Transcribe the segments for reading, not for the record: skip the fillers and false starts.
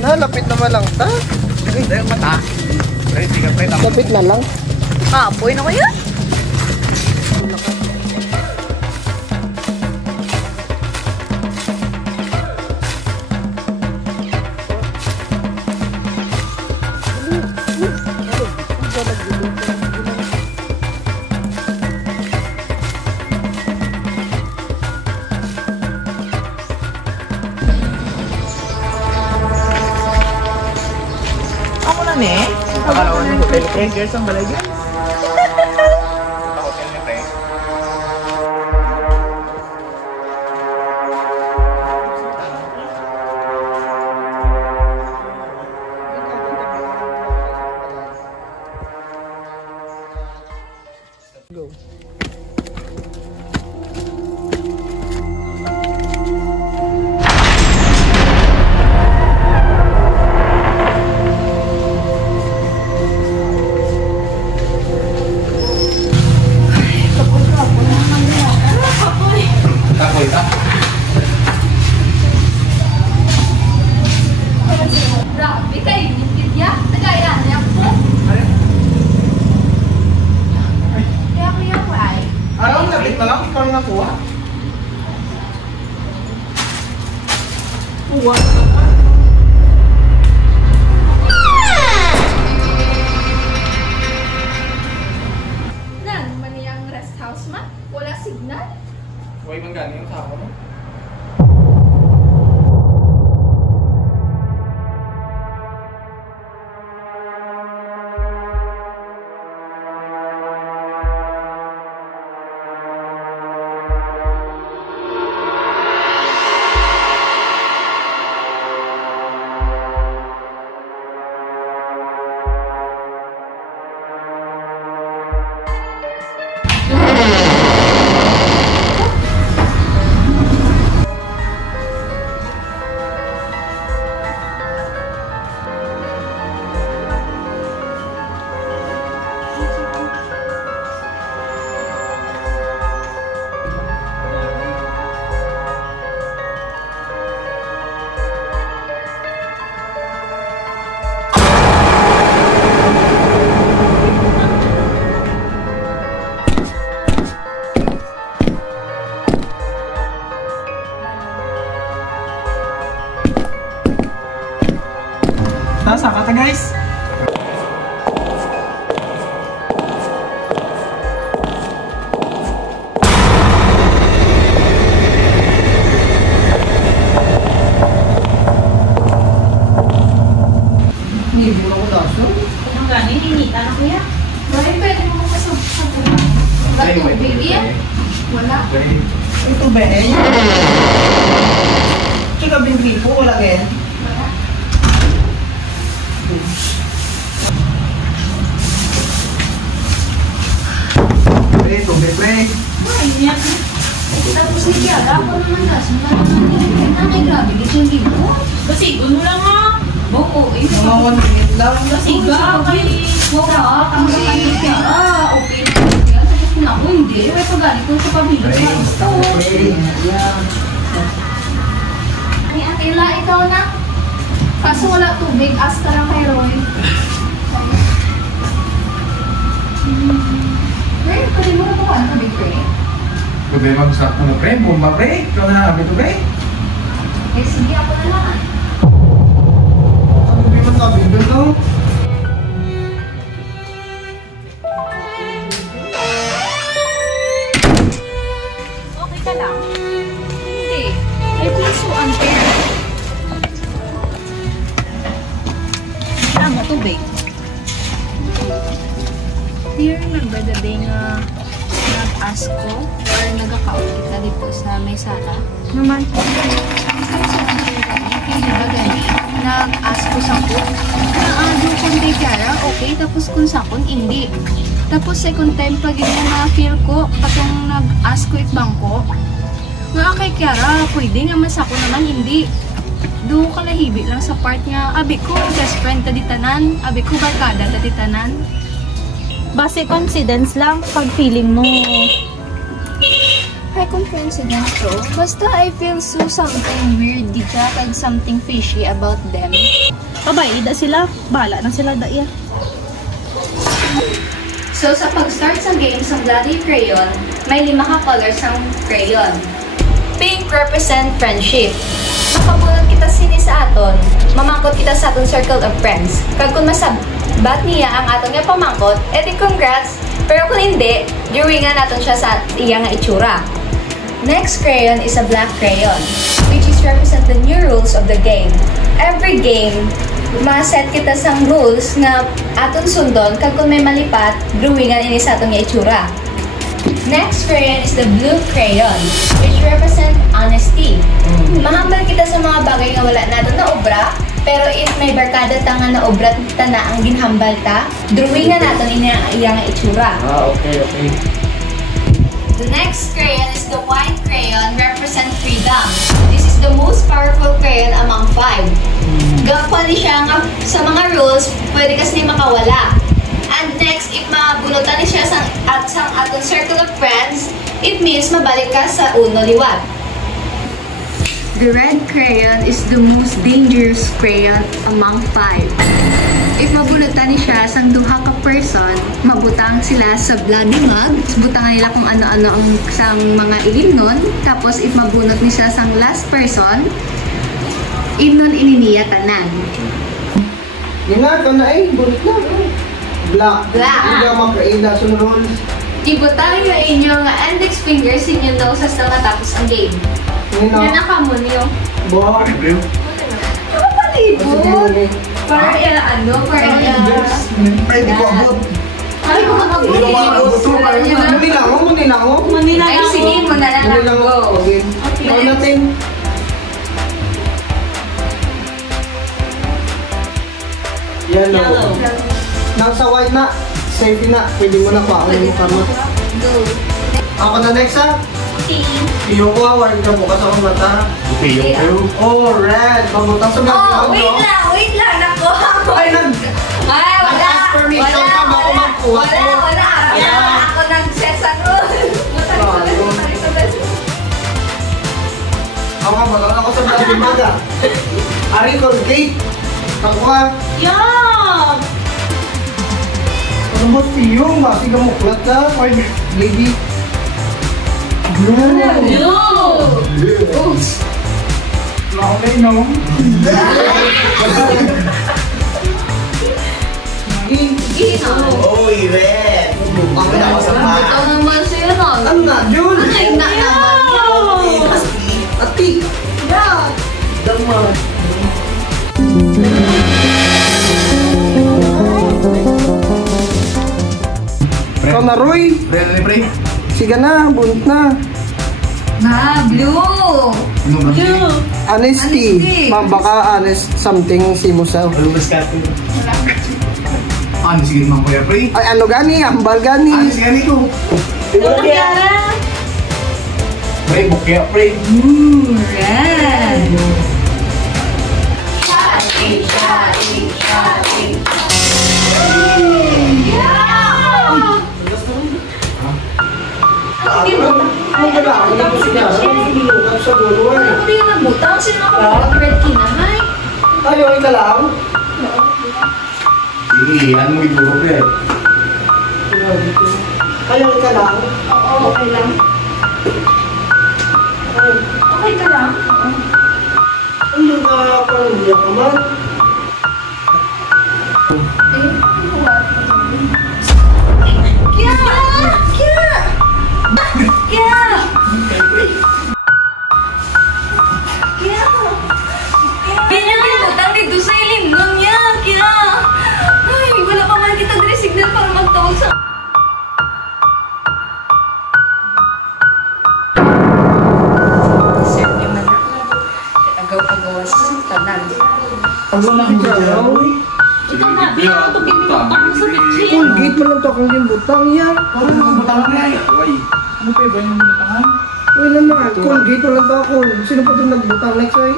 na, lapit naman lang ta. Hindi yung mata. Pre, sige pre. Lapit na lang. Apoy na kaya? Ako na ne? Pakalawan ng hotel. Pre, girls ang balay dyan. Hotel ni pre. Go. Takoy ta. Grabe kayo, nitid ya. Nagaya niya po. Kaya kuya ko ay. Araw, lapit na lang. Ikaw na nakuha. Uwa. Nang maniyang rest house ma? Wala signal? Huwag man gani yung sako mo. Tasa ka ta guys. Hindi mo ko daso. Ang gani, hinita na kuya. Wala pwede mo makasama sa kuya. Ay, Ba't may tubig yan? Wala. Ito ba eh? Tsaka bingri po, wala yan. Wala. Pre, tubig pre. Ay, niya. Tapos ni Kiara, ako naman gas. Wala naman din. Ay, grabe. Dito yung dito. Kasi gulo lang ha. Oo, eh. Mga 1 minute lang. Kasi gagawin. Wala. Ang sa ni Kiara. Okay. Tapos na ako, hindi. May pagalit ko sa pamilya. Gusto. Ay, Atila, ikaw na. Kaso wala tubig. Asta lang kay Roy. Ray, pwede mo na po ang tubig, Ray? Tubig mag-start mo na pre. Bomba pre. Ikaw na nabi tubig. Eh, sige ako na lang. Ano ba sabi doon no? Okay ka lang? Hindi. Ay, pusuan ka. Tama, tubig. Here, nagbadaday nga nag-ask ko or nag-account kita dito sa may sala. Naman po. Kaya diba gani, nag-ask ko sa ko. Na kung kay Kiara, okay. Tapos kung sa kun, hindi. Tapos second time pag yun na feel ko, katong nag-ask ko itbangko. Nga kay Kiara, pwede nga mas ako naman, hindi. Do kalahibi lang sa part nga, abi ko best friend taditanan, abi ko barkada taditanan. Base coincidence lang pag feeling mo. sakay kong friends sa ganito. Basta I feel so something weird di siya, kahit something fishy about them. Kabay, ida sila. Bahala na sila daya. So, sa pag-start sa game sa Bloody Crayon, may 5 ka colors ng crayon. Pink represent friendship. Makabunod kita sini sa aton, mamangkot kita sa aton circle of friends. Kag kung masabat niya ang aton nga pamangkot, edi congrats. Pero kung hindi, duringan naton siya sa iya nga itsura. Next crayon is a black crayon, which is represent the new rules of the game. Every game, ma-set kita sang rules nga aton sundon kag kung may malipat, drawingan ini sa aton nga itsura. Next crayon is the blue crayon, which represent honesty. Mahambal kita sa mga bagay nga wala naton na obra, pero if may barkada ta nga na obra ta na ang ginhambal ta, drawingan naton ini iya nga itsura. Okay. The next crayon is the white crayon, represent freedom. This is the most powerful crayon among 5. Gapon ni siya nga sa mga rules, pwede kasi makawala. And next, if mabunutan ni siya sang atong circle of friends, it means mabalik ka sa uno liwat. The red crayon is the most dangerous crayon among 5. If mabulutan ni siya sang 2 ka person, mabutang sila sa bloody mug. Butangan nila kung ano-ano ang sang mga ilimnon. Tapos if mabunot ni siya sang last person, imnon ininiya tanan. Yan na, ito na bunot na. Black. Black. Hindi ka makaila sa rules. Ibutang yung inyong index fingers inyo noses na matapos ang game. Yan Yan na. na kamo niyo. Bo. Kapalibot! Para Pwede ko abot. Ay, kung Manila ko. Ay, sige mo na lang go. Okay. Gawin natin. Yellow. Nasa white na. Safe na. Pwede mo na pa. Ano yung kama? Go. Ako na next ha. Okay. Iyo ko, white ka bukas akong mata. Okay. Oh, red. Mabutas sa Oh, mga wait lang, nako. Ay, Ay, wala. Nag-ask permission ka ba kung magkuha ko? Wala. Ako nag-set sa rule. Ako nga ba? Ako sa mga bimaga. Ari Colgate. Ako nga. Yuck! Ano mo siyong? Sige mo kulat ka. Or lady. Blue. Oops. Okay, no? Gino. Oy, red. Ako na ako sa pa. Ito naman sa'yo, no? Ano na, Jun? Ay, na naman. Ati. Yeah. Dama. Ikaw na, Roy. Pre. Sige na, bunt na. Blue. Ano ba? Honesty. Honesty. Ma'am, baka honest something si Musa. Ano sige naman kuya pre? Ay, ano gani? Ambal gani. Ano sige gani ko? Pre, bukya pre. Red. Ang kailangan niya mo siya. Ang sa dulo eh. Hindi na butang. Sino ako red kinahay? Ayaw, ka lang. Sige, ano mo iburo pre? Ayaw, ka lang. Oo, okay lang. Okay ka lang? Ano ka parang niya ka man? Kya! Ganyan din butang dito sa ilim nun niya, Kya! Ay, wala pa man kita dali signal para magtawag sa... Set niyo man na. Agaw-agawan sa tanan. Ang nakikaraw. Ito na, di ako ito binibutang sa bitchin. Colgate mo lang to kung yung butang yan. Butang pre. Ano pa ba yung butangan? Uy naman, Colgate mo lang to ako. Sino pa itong nagbutang next ay?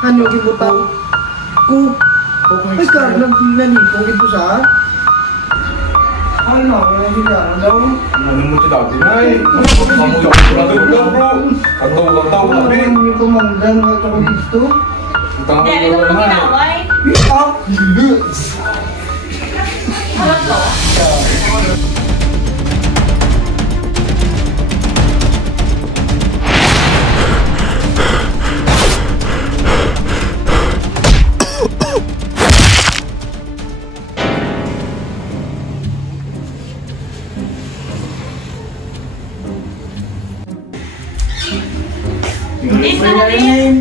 Ano yung butang? Ay, ka, nanipong ito sa? Ay, no, hindi ka. Daw. Ano mo siya dati na eh? Kamu yung kurado ka bro. Kataw-kataw ka eh. Hindi ko manggan nga ito gusto. Tama Dahil ka ito naman. ginaway. Ah, hindi. Ano to? Please na natin.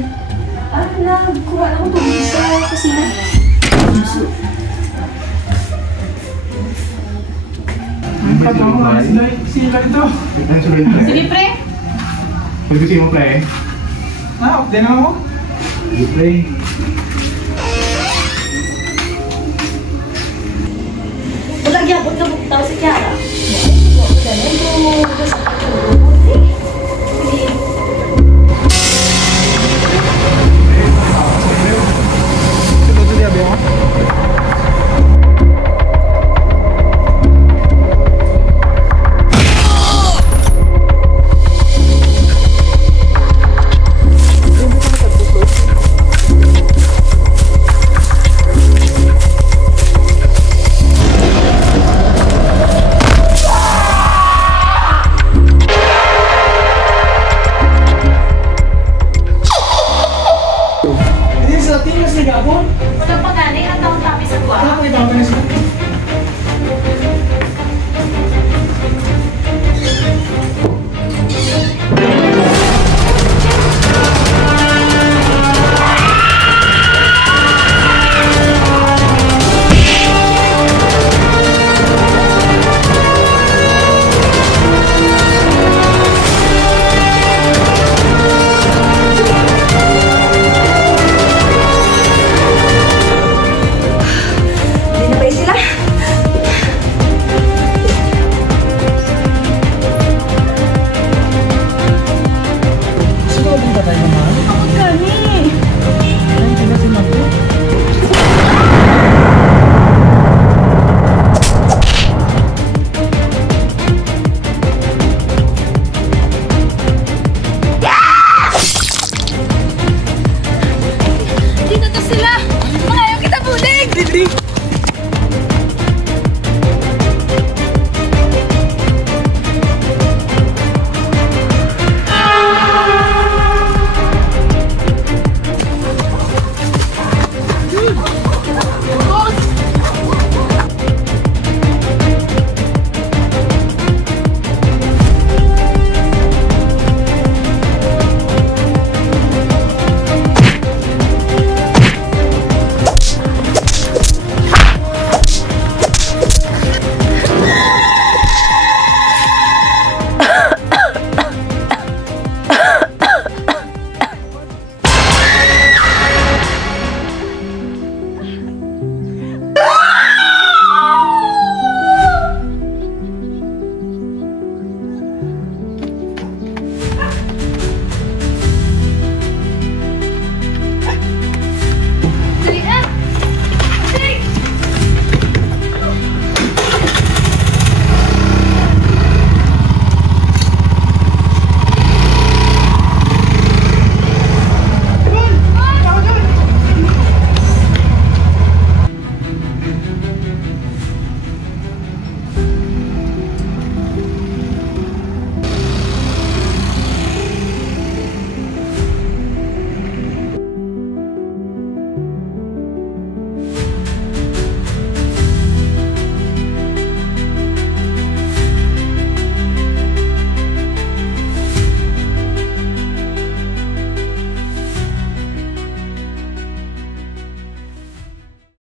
Kuha ako tubig sa kusina. Ang katawa. Sila ito. Ang sulit na Sige, pre. Pag-gusto mo pre. Ah, okay na ako. Pre. Wala gyapon ka buktaw si Kiara. Ito ito dia beo. Ini sa tingin sa gabon. Wala pa gani, ang taon kami sa kuha. Ano ko ito na siya?